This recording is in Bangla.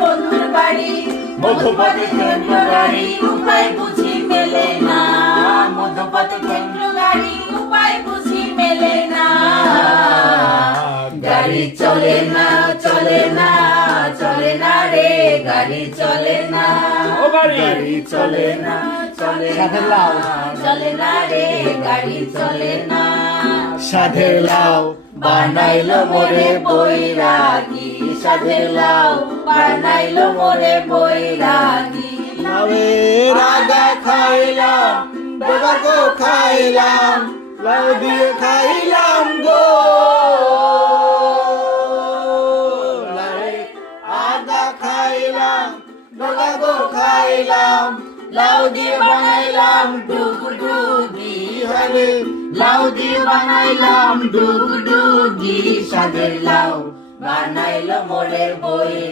মধুর বাড়ি, মধুপথে কেন্দ্র গাড়ি, উপায় বুঝি মেলে না। মধুপথে কেন্দ্র গাড়ি, উপায় বুঝি মেলে না। গাড়ি চলে না, চলে না, চলে না রে, গাড়ি চলে না। গাড়ি চলে না, চলে না, চলে না রে, গাড়ি চলে না। সাধের লাউ বানাইলো মোরে বৈরাগী, সাধের লাউ বানাইলো মোরে বৈরাগী। লাউয়ের আগা খাইলাম, ডগা গো খাইলাম, লাউ দিয়ে খাইলাম গো। লাউয়ের আগা খাইলাম, ডগা গো খাইলাম, লাউ দিয়ে বানাইলাম ডুগডুগি, হরে লাউ দিয়ে বানাইলাম ডুগডুগি। সাধের লাউ বানাইলো মোরে বৈরাগী।